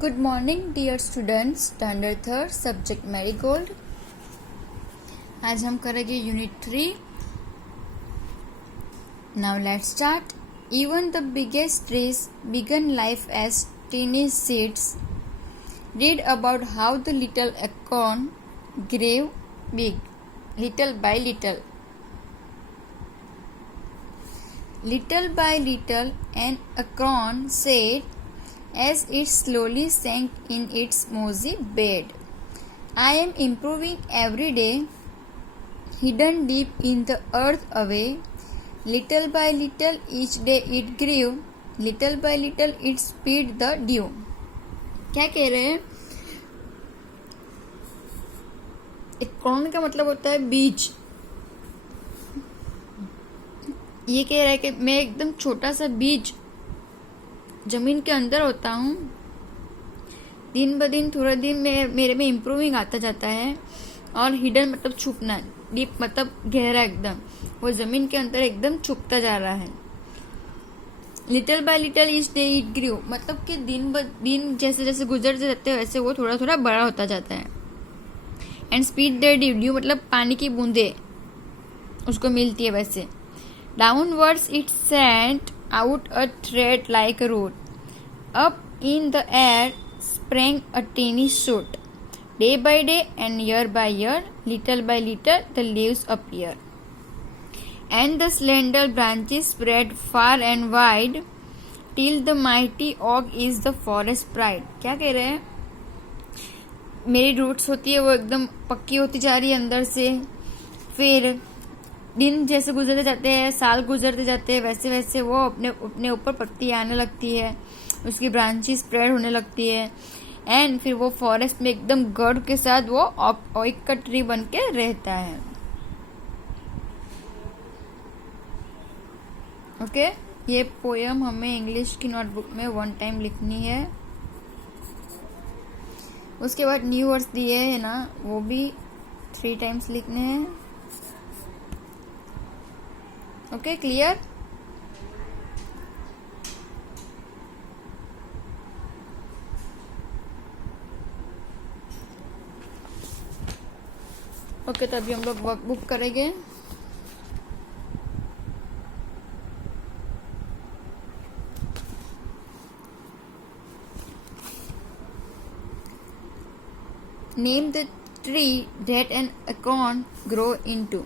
Good morning dear students, standard third subject Marigold. आज हम करेंगे unit 3। Now let's start. Even the biggest trees began life as tiny seeds. Read about how the little acorn grew big, little by little. Little by little, an acorn said as it slowly sank in its mossy bed, I am improving every day, hidden deep in the earth away. Little by little, each day it grew, little by little it spilled the dew. क्या कह रहे हैं? acorn का मतलब होता है बीज। ये कह रहा है कि मैं एकदम छोटा सा बीज जमीन के अंदर होता हूँ। दिन ब दिन थोड़ा दिन मेरे में इम्प्रूविंग आता जाता है। और हिडन मतलब छुपना, डीप मतलब गहरा, एकदम वो जमीन के अंदर एकदम छुपता जा रहा है। Little bye little each day it grew, मतलब कि दिन ब दिन जैसे जैसे गुजरते जाते हैं वैसे वो थोड़ा थोड़ा बड़ा होता जाता है। एंड स्पीड द ड्यू मतलब पानी की बूंदे उसको मिलती है वैसे। Downwards it sent out a thread like a root. Up in the air sprang a tiny shoot. Day by day and year by year, little by little, the leaves appear. And the slender branches spread far and wide, till the mighty oak is the forest pride. क्या कह रहे हैं? मेरी रूट्स होती है वो एकदम पक्की होती जा रही है अंदर से। फिर दिन जैसे गुजरते जाते हैं, साल गुजरते जाते हैं, वैसे वैसे वो अपने ऊपर पत्ती आने लगती है, उसकी ब्रांचेस स्प्रेड होने लगती है। एंड फिर वो फॉरेस्ट में एकदम गर्व के साथ वो ओक का ट्री बन के रहता है। ओके, ये पोयम हमें इंग्लिश की नोटबुक में 1 टाइम लिखनी है। उसके बाद न्यू वर्ड्स दिए है ना, वो भी 3 टाइम्स लिखने हैं। Okay, clear? ओके, तो अभी हम लोग वर्कबुक करेंगे। Name the tree that an acorn grow into.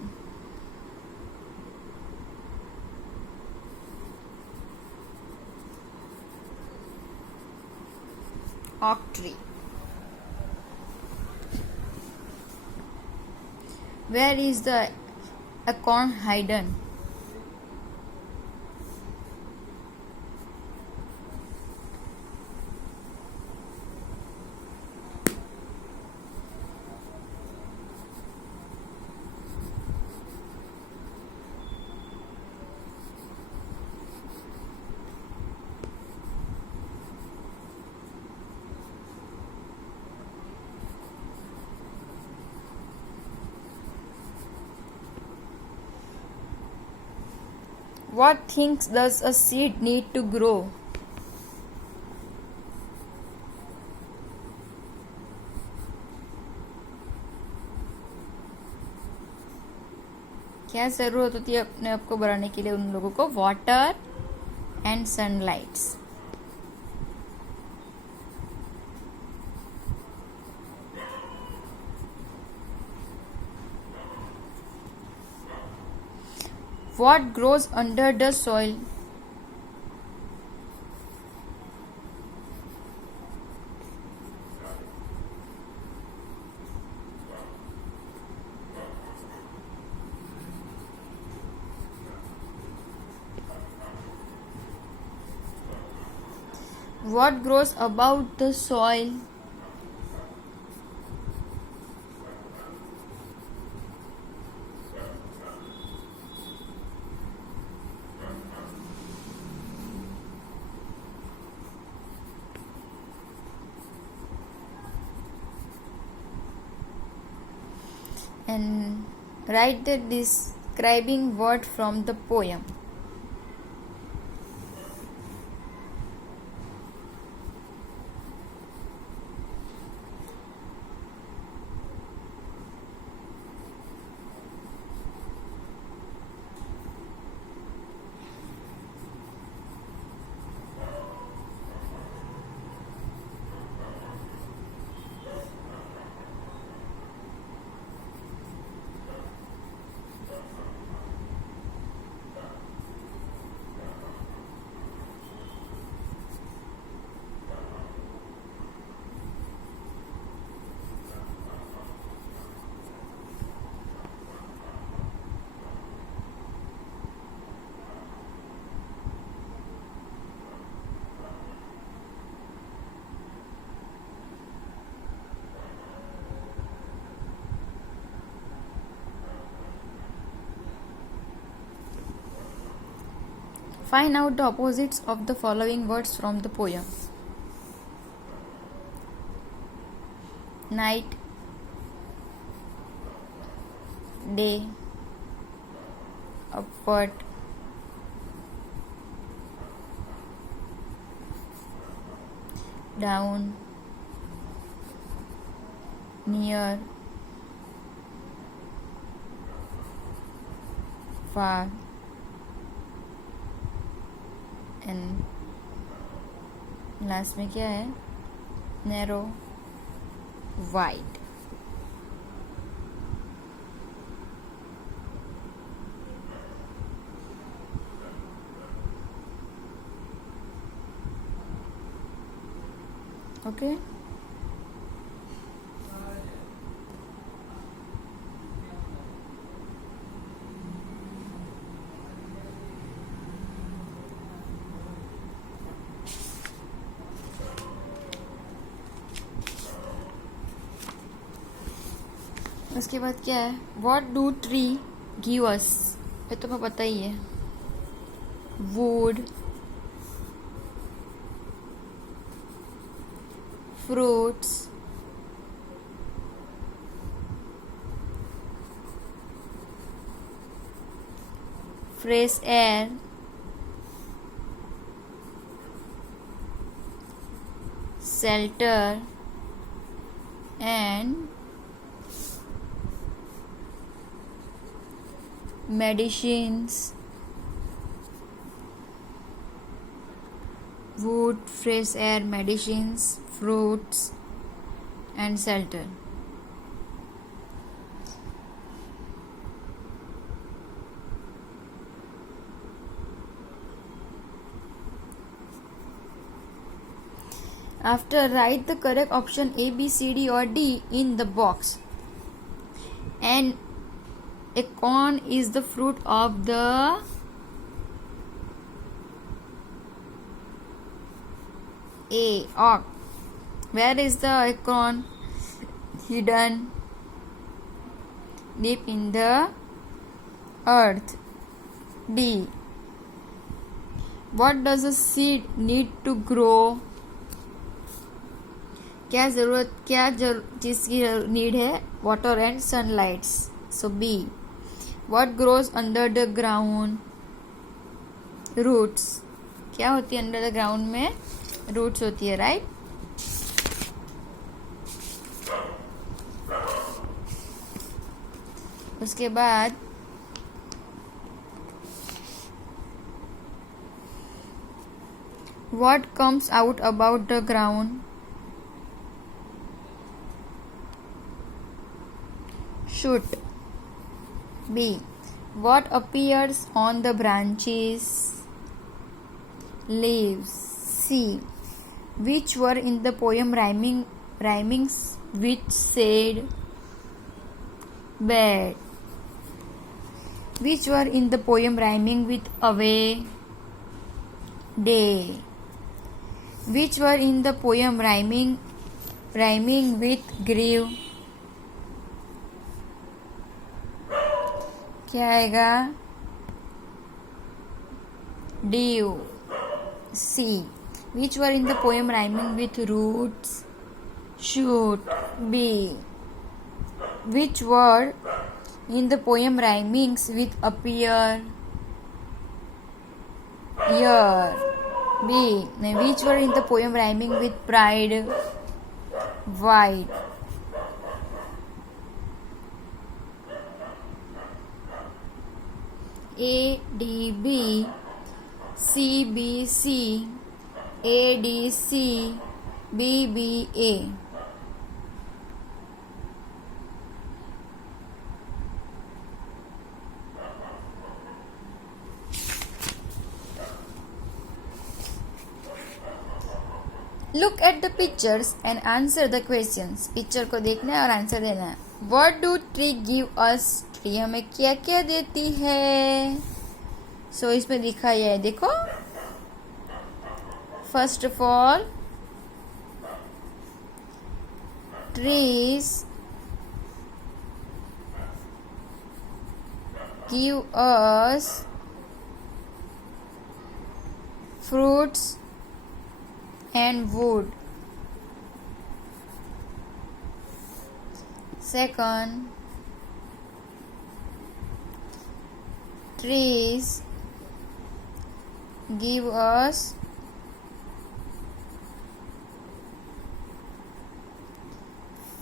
Oak tree. Where is the acorn hidden? What things does a seed need to grow? क्या जरूरत होती है अपने आप को बढ़ाने के लिए उन लोगों को? Water and sunlights. What grows under the soil? What grows above the soil? And write the describing word from the poem. Find out the opposites of the following words from the poem. Night, day, upward, down, near, far, and last में क्या है? Narrow, wide. Okay, उसके बाद क्या है? What do tree give us? ये तो मैं पता ही है. Would, fruits, fresh air, shelter, and medicines. Wood, fresh air, medicines, fruits, and shelter. After, write the correct option A, B, C, D or D in the box. An acorn is the fruit of the A, oak. Where is the acorn? Hidden deep in the earth. D. What does a seed need to grow? क्या चीज़ की need है? Water and sunlights. So B. What grows under the ground? Roots. क्या होती है under the ground में? Roots होती है, right? उसके बाद what comes out about the ground? Shoot. B. What appears on the branches? Leaves. C. Which were in the poem rhyming with said? Bed. Which were in the poem rhyming with away? Day. Which were in the poem rhyming with grieve? क्या आएगा? Dew. C. Which were in the poem rhyming with roots? Shoot. B. Which word in the poem rhyming with appear? Year. B. Which word in the poem rhyming with pride? White. A, D, B, C, B, C, A, D, C, B, B, A. Look at the pictures and answer the questions. Picture को देखना है और आंसर देना है. What do tree give us? Tree हमें क्या क्या देती है? सो इसमें दिखा है, देखो. First of all, trees give us fruits and wood. Second, trees give us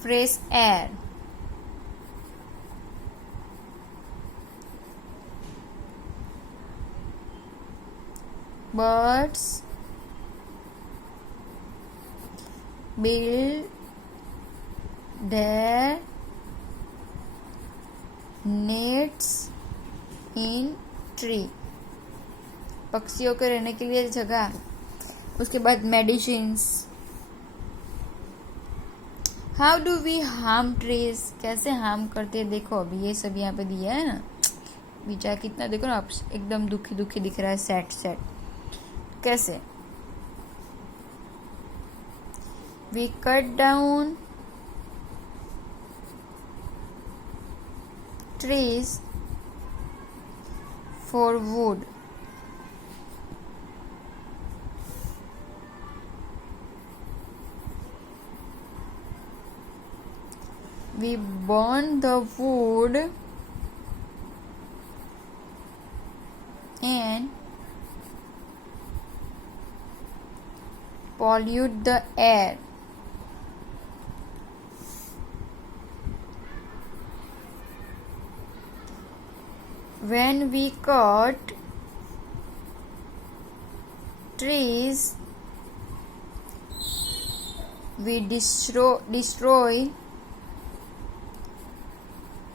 fresh air. Birds build their nests in tree. पक्षियों के रहने के लिए जगह. उसके बाद medicines. How do we harm trees. कैसे हार्म करते हैं. देखो अभी ये सब यहाँ पे दिया है ना. बेचारा कितना देखो ना आप, एकदम दुखी दुखी दिख रहा है. Sad sad. कैसे. We cut down trees for wood. We burn the wood and pollute the air. When we cut trees, we destroy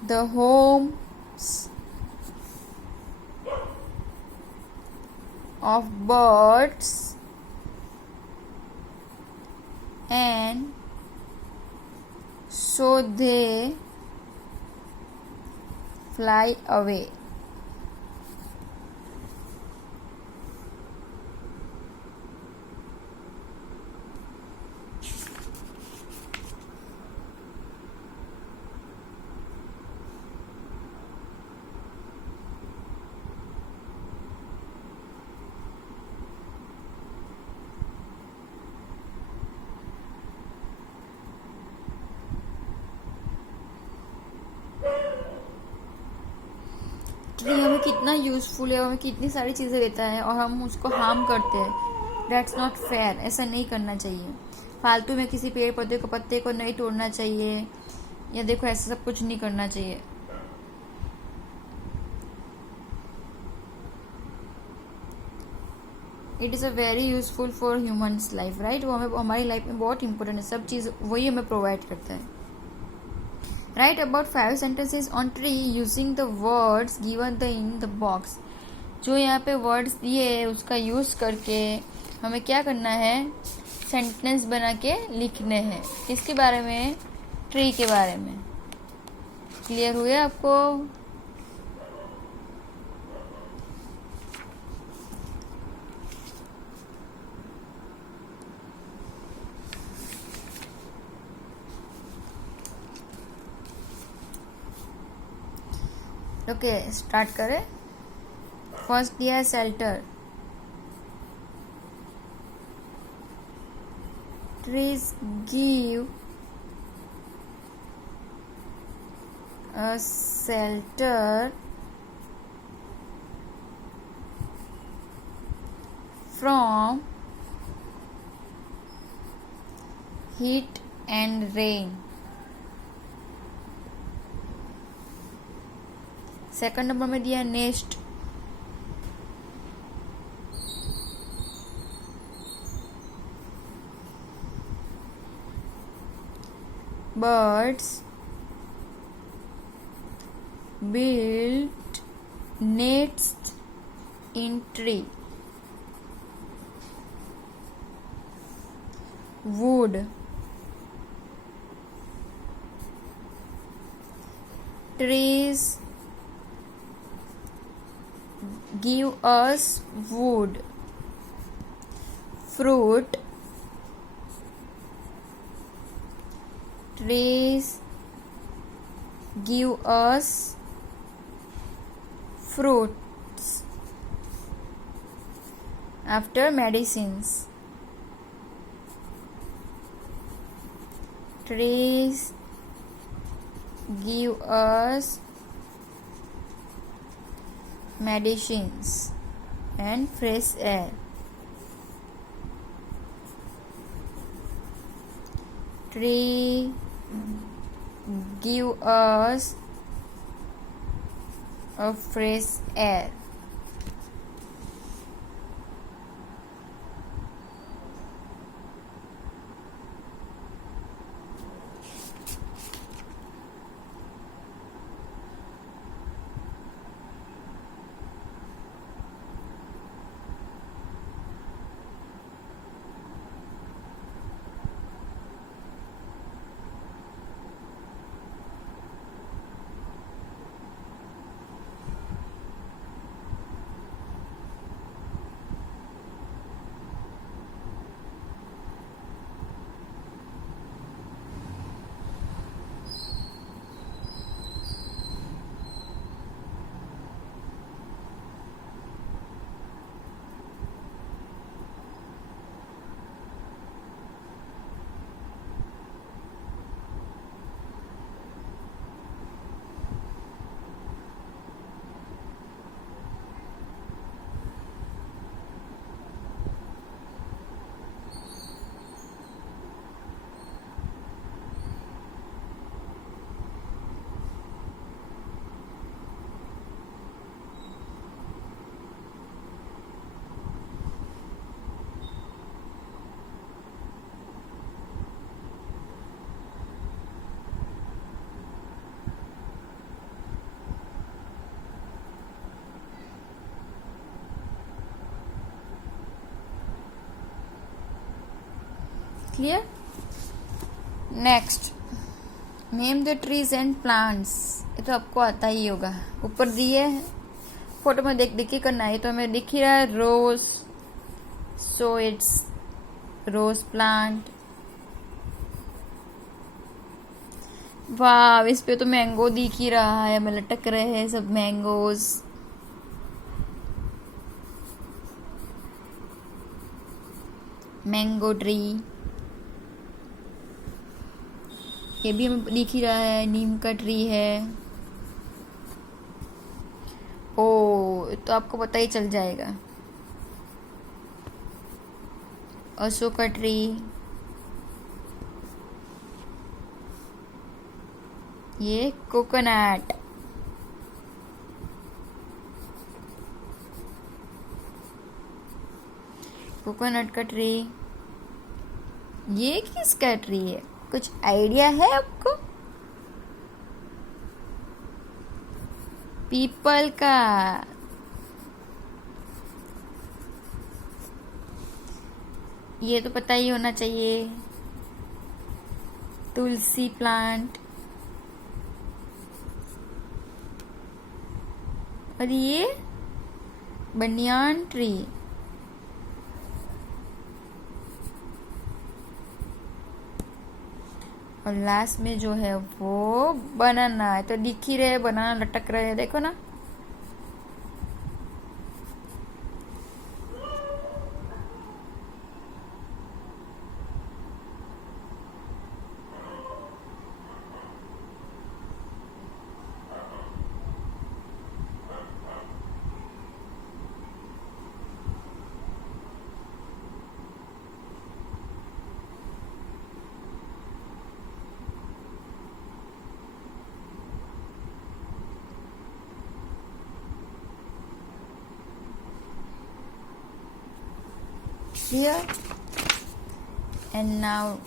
the homes of birds and so they fly away. Tree हमें कितना यूजफुल है, हमें कितनी सारी चीज़ें देता है और हम उसको हार्म करते हैं. That's not fair. ऐसा नहीं करना चाहिए. फालतू में किसी पेड़ पौधे को पत्ते को नहीं तोड़ना चाहिए, या देखो ऐसा सब कुछ नहीं करना चाहिए. It is a very useful for humans life, right. वो हमें हमारी लाइफ में बहुत इंपॉर्टेंट है. सब चीज़ वही हमें प्रोवाइड करता है. Write about 5 sentences on tree using the words given in the box. जो यहाँ पे वर्ड्स दिए है उसका यूज़ करके हमें क्या करना है. सेंटेंस बना के लिखने हैं. किसके बारे में. ट्री के बारे में. क्लियर हुए आपको. ओके स्टार्ट करें. फर्स्ट दिया है shelter. Trees give a shelter from heat and rain. Second number में दिया nest. Birds build nests in tree. Wood. Trees give us wood. Fruit. Trees give us fruits. After medicines, trees give us medicines and fresh air. Tree give us a fresh air. Clear? Next, name the trees and plants. ये तो आपको आता ही होगा. ऊपर दिए फोटो में देख के करना है. तो हमें दिख ही रहा है रोज, सो इट्स रोज प्लांट. वाह, इस पे तो मैंगो दिख ही रहा है. हमें लटक रहे हैं सब मैंगोज. मैंगो ट्री, ये भी हमें दिख ही रहा है. नीम का ट्री है. ओ, तो आपको पता ही चल जाएगा. अशोक का ट्री, ये कोकोनट. कोकोनट का ट्री. ये किसका ट्री है? कुछ आइडिया है आपको? पीपल का. ये तो पता ही होना चाहिए. तुलसी प्लांट. और ये बनियान ट्री. और लास्ट में जो है वो बनाना है. तो दिख ही रहे, बनाना लटक रहे हैं. देखो ना. Here and now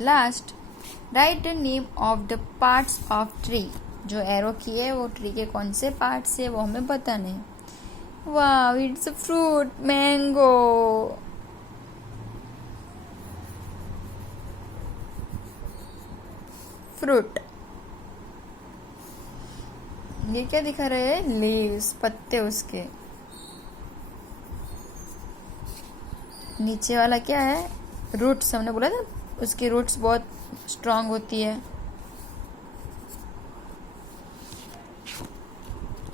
last, write the name of the parts of tree. जो एरो की है वो ट्री के कौन से पार्ट्स है वो हमें बताने हैं. वाह, it's a fruit, mango. Fruit. ये क्या दिखा रहे हैं? लीव्स, पत्ते उसके. नीचे वाला क्या है? रूट्स. हमने बोला था उसकी रूट्स बहुत स्ट्रांग होती है.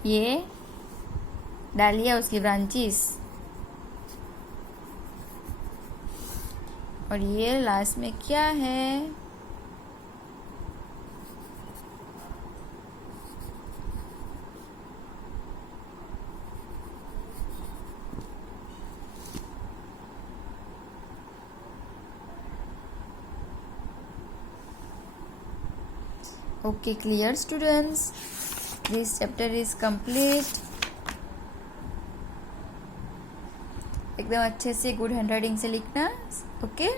ये डालिया, उसकी ब्रांचेस. और ये लास्ट में क्या है? Okay, clear students. This chapter is complete. एकदम अच्छे से गुड हैंडराइटिंग से लिखना. Okay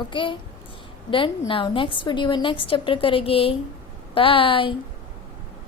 okay done. Now next video में नेक्स्ट चैप्टर करेंगे. बाय.